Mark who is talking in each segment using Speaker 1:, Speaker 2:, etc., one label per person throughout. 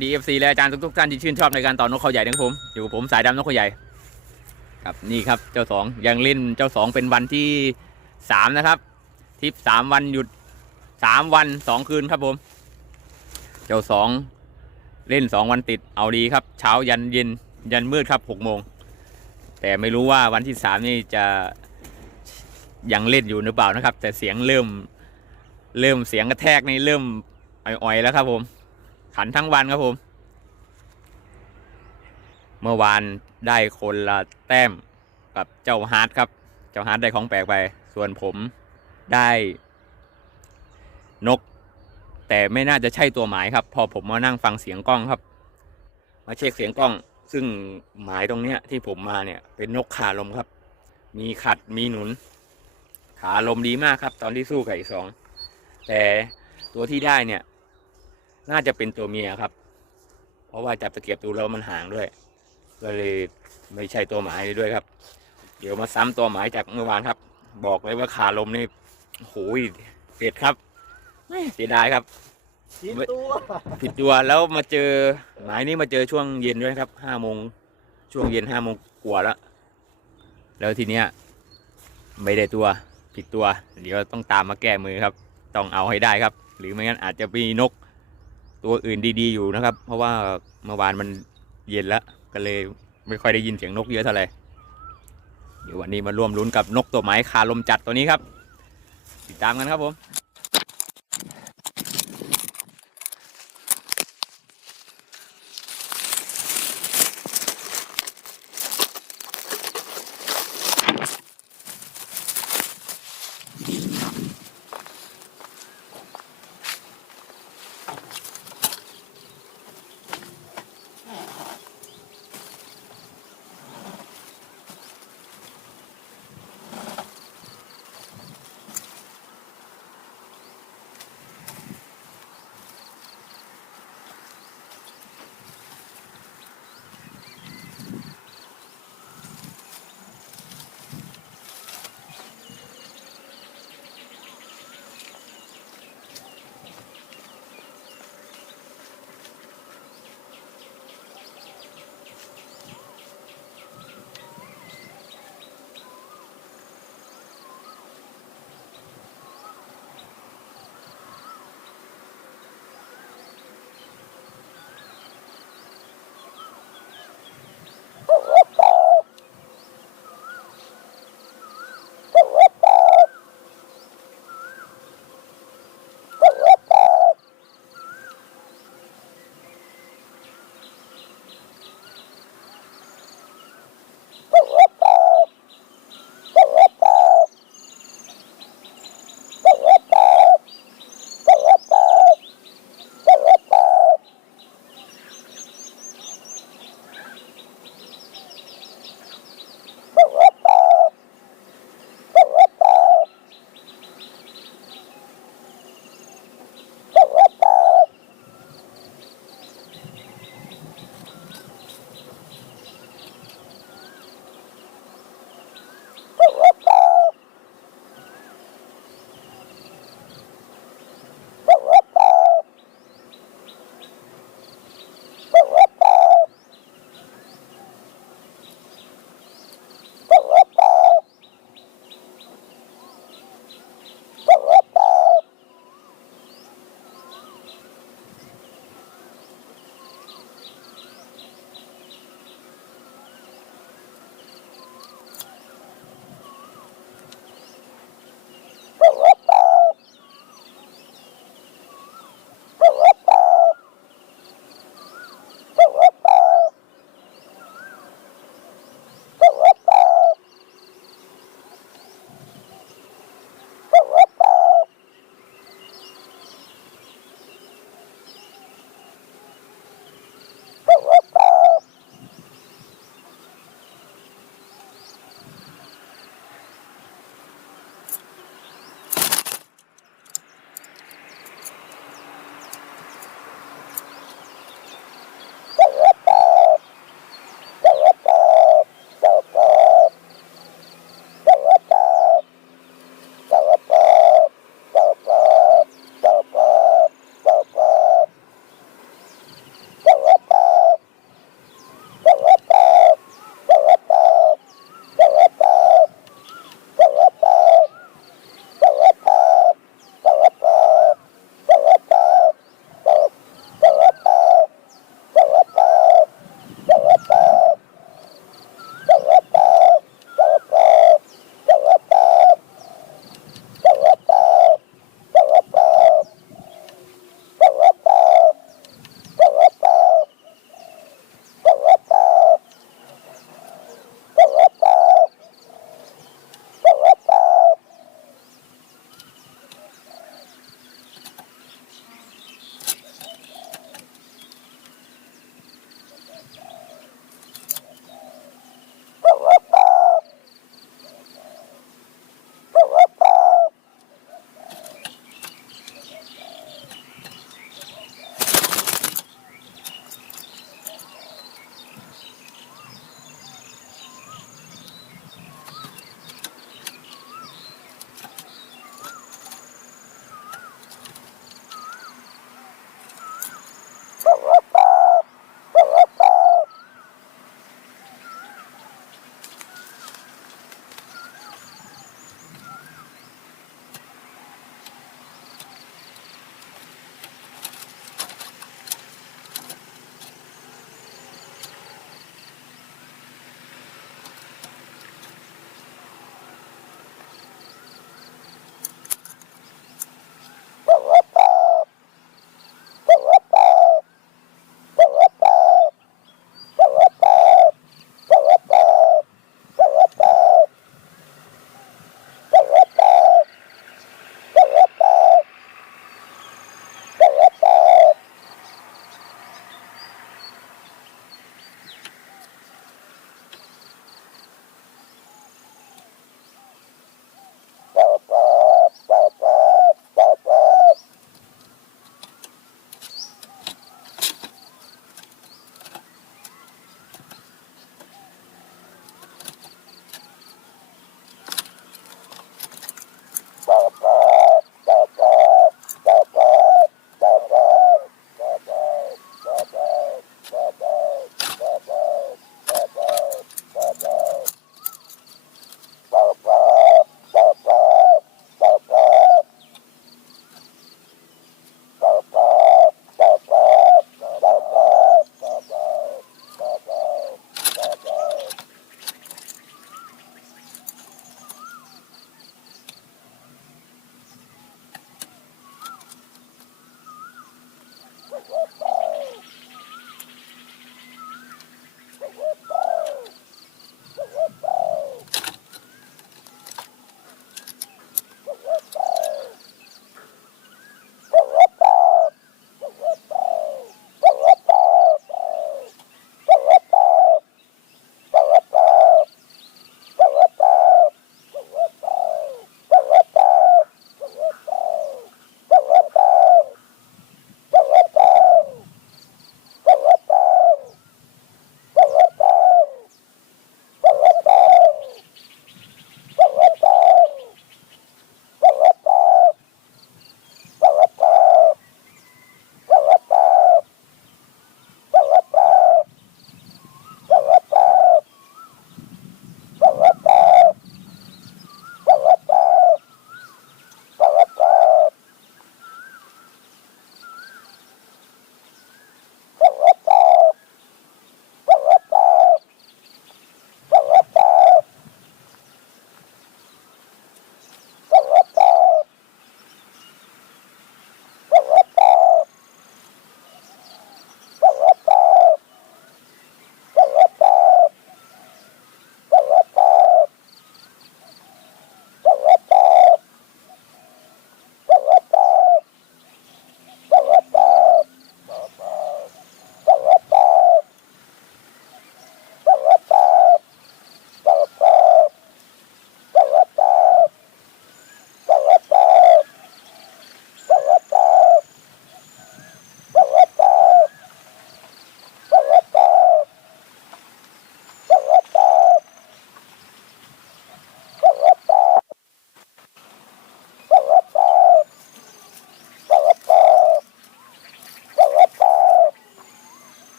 Speaker 1: วัสดี FC และอาจารย์ทุกๆท่านที่ชื่นชอบในการต่อนกเขาใหญ่นะครับผมอยู่กับผมสายดำนกเขาใหญ่ครับนี่ครับเจ้าสองยังเล่นเจ้าสองเป็นวันที่สามนะครับทริปสามวันหยุดสามวันสองคืนครับผม เจ้าสองเล่นสองวันติดเอาดีครับ เช้ายันเย็นยันมืดครับหกโมงแต่ไม่รู้ว่าวันที่สามนี่จะยังเล่นอยู่หรือเปล่านะครับ แต่เสียงเริ่มเริ่มเสียงกระแทกนี่เริ่มอ่อยๆแล้วครับผม ขันทั้งวันครับผม เมื่อวานได้คนละแต้มกับเจ้าฮาร์ดครับ เจ้าฮาร์ดได้ของแปลกไป ส่วนผมได้ นก แต่ไม่น่าจะใช่ตัวหมายครับ พอผมมานั่งฟังเสียงกล้องครับ มาเช็คเสียงกล้อง ซึ่งหมายตรงเนี้ยที่ผมมาเนี่ย เป็นนกขาลมครับ มีขัดมีหนุน ขาลมดีมากครับ ตอนที่สู้กับอีกสองแต่ตัวที่ได้เนี่ย น่าจะเป็นตัวเมียครับ เพราะว่าจับตะเกียบดูแล้วมันห่างด้วย ก็เลยไม่ใช่ตัวหมายเลยด้วยครับ เดี๋ยวมาซ้ำตัวหมายจากเมื่อวานครับ บอกเลยว่าขาลมนี่โหยเด็ดครับแม่เสียดายครับ
Speaker 2: ชิ้นตัว
Speaker 1: ผิดตัวแล้วมาเจอหมายนี้มาเจอช่วงเย็นด้วยครับห้าโมงช่วงเย็นห้าโมงกว่าแล้วแล้วทีเนี้ยไม่ได้ตัวผิดตัว เดี๋ยวต้องตามมาแก้มือครับ ต้องเอาให้ได้ครับ หรือไม่งั้นอาจจะมีนก ตัวอื่นดีๆอยู่นะครับ เพราะว่าเมื่อวานมันเย็นแล้วก็เลยไม่ค่อยได้ยินเสียงนกเยอะเท่าไหร่เดี๋ยววันนี้มาร่วมลุ้นกับนกตัวไม้คาลมจัดตัวนี้ครับ ติดตามกันครับผม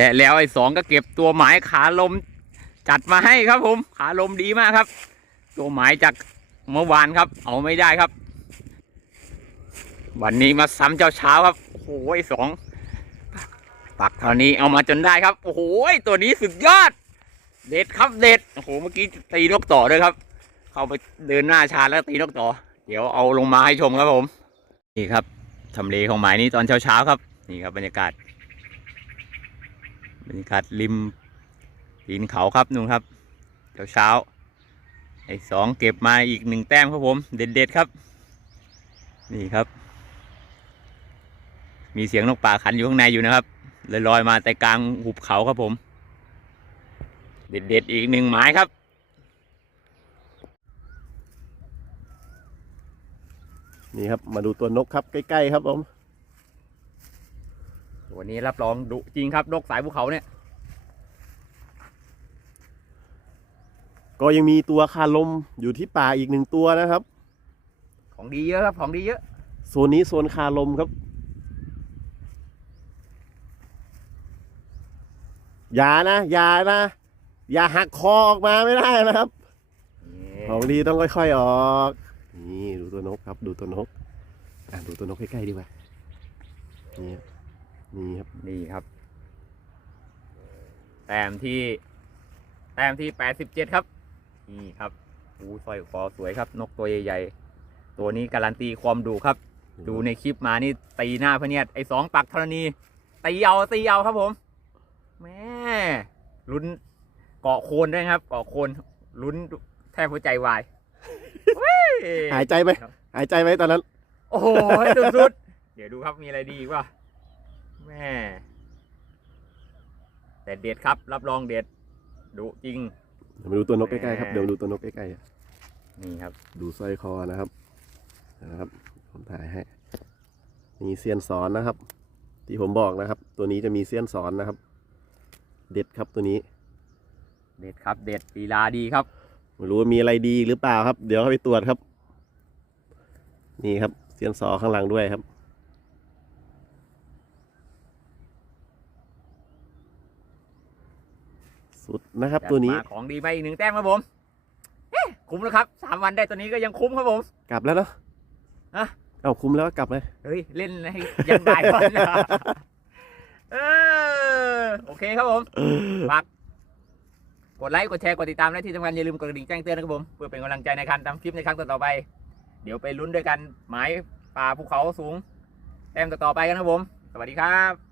Speaker 1: และแล้วไอ้สองก็เก็บตัวหมายขาลมจัดมาให้ครับผม ขาลมดีมากครับ ตัวหมายจากเมื่อวานครับ เอาไม่ได้ครับ วันนี้มาซ้ำเจ้าเช้าครับโอ้โหไอ้สองปักเท่านี้เอามาจนได้ครับ โอ้โหตัวนี้สุดยอด เด็ดครับเด็ดโอ้โหเมื่อกี้ตีนกต่อด้วยครับ เข้าไปเดินหน้าชาแล้วตีนกต่อ เดี๋ยวเอาลงมาให้ชมครับผม นี่ครับทำเลของหมายนี้ตอนเช้าเช้าๆครับ นี่ครับบรรยากาศ บรรยากาศริมตีนเขาครับนู่นครับ เช้าเช้าไอ้สองเก็บมาอีกหนึ่งแต้มครับผม เด็ดๆครับ นี่ครับ มีเสียงนกป่าขันอยู่ข้างในอยู่นะครับเลยลอยมาแต่กลางหุบเขาครับผม เด็ดๆอีกหนึ่งหมายครับ
Speaker 2: นี่ครับมาดูตัวนกครับใกล้ๆครับผม
Speaker 1: วันนี้รับรองดุจริงครับนกสายภูเขาเนี่ย
Speaker 2: ก็ยังมีตัวคาลมอยู่ที่ป่าอีกหนึ่งตัวนะครับ
Speaker 1: ของดีเยอะครับของดีเยอะ
Speaker 2: โซนนี้โซนคาลมครับ อย่านะ อย่านะ อย่าหักคอออกมาไม่ได้นะครับ ของดีต้องค่อยๆออก นี่ดูตัวนกครับ ดูตัวนก อะดูตัวนกใกล้ๆดีกว่านี่ครับ นี่ครับ
Speaker 1: นี่ครับ แต้มที่ แต้มที่แปดสิบเจ็ดครับ นี่ครับอู้สร้อยคอสวยครับ นกตัวใหญ่ๆ ตัวนี้การันตีความดุครับ ดูในคลิปมานี่ตีหน้าพะเนียดไอ้สองปักธรณีตีเอาตีเอาครับผมแม่ลุ้นเกาะโคนด้วยครับ เกาะโคนลุ้นแทบหัวใจวายเว้ย
Speaker 2: หายใจไหมหายใจไหมตอนนั้น
Speaker 1: โอ้โหสุดๆเดี๋ยวดูครับมีอะไรดีอีกว่า แม่แต่เด็ดครับ รับรองเด็ดดุจริง
Speaker 2: เดี๋ยวมาดูตัวนกใกล้ๆครับ เดี๋ยวมาดูตัวนกใกล้ๆอะ
Speaker 1: นี่ครับ
Speaker 2: ดูสร้อยคอนะครับนะครับ ผมถ่ายให้ มีเซียนสอนนะครับ ที่ผมบอกนะครับ ตัวนี้จะมีเซียนสอนนะครับ เด็ดครับตัวนี้
Speaker 1: เด็ดครับ เด็ดลีลาดีครับ
Speaker 2: ไม่รู้ว่ามีอะไรดีหรือเปล่าครับ เดี๋ยวเขาไปตรวจครับ นี่ครับเซียนสอข้างหลังด้วยครับ สุดนะครับตัวนี้
Speaker 1: จัดมาของดีไปอีกหนึ่งแต้มครับผมเอ๊ะคุ้มแล้วครับสามวันได้ตัวนี้ก็ยังคุ้มครับผม
Speaker 2: กลับแล้วเนาะ
Speaker 1: ฮะ
Speaker 2: เอาคุ้มแล้วก็กลับเลย
Speaker 1: เฮ้ยเล่นให้ยังได้ก่อนนะเออโอเคครับผมฝากกดไลค์กดแชร์กดติดตามและที่สำคัญอย่าลืมกดกระดิ่งแจ้งเตือนนะครับผมเพื่อเป็นกำลังใจในการทำคลิปในครั้งต่อๆไป เดี๋ยวไปลุ้นด้วยกันหมายป่าภูเขาสูง แต้มต่อๆไปกันครับผม สวัสดีครับ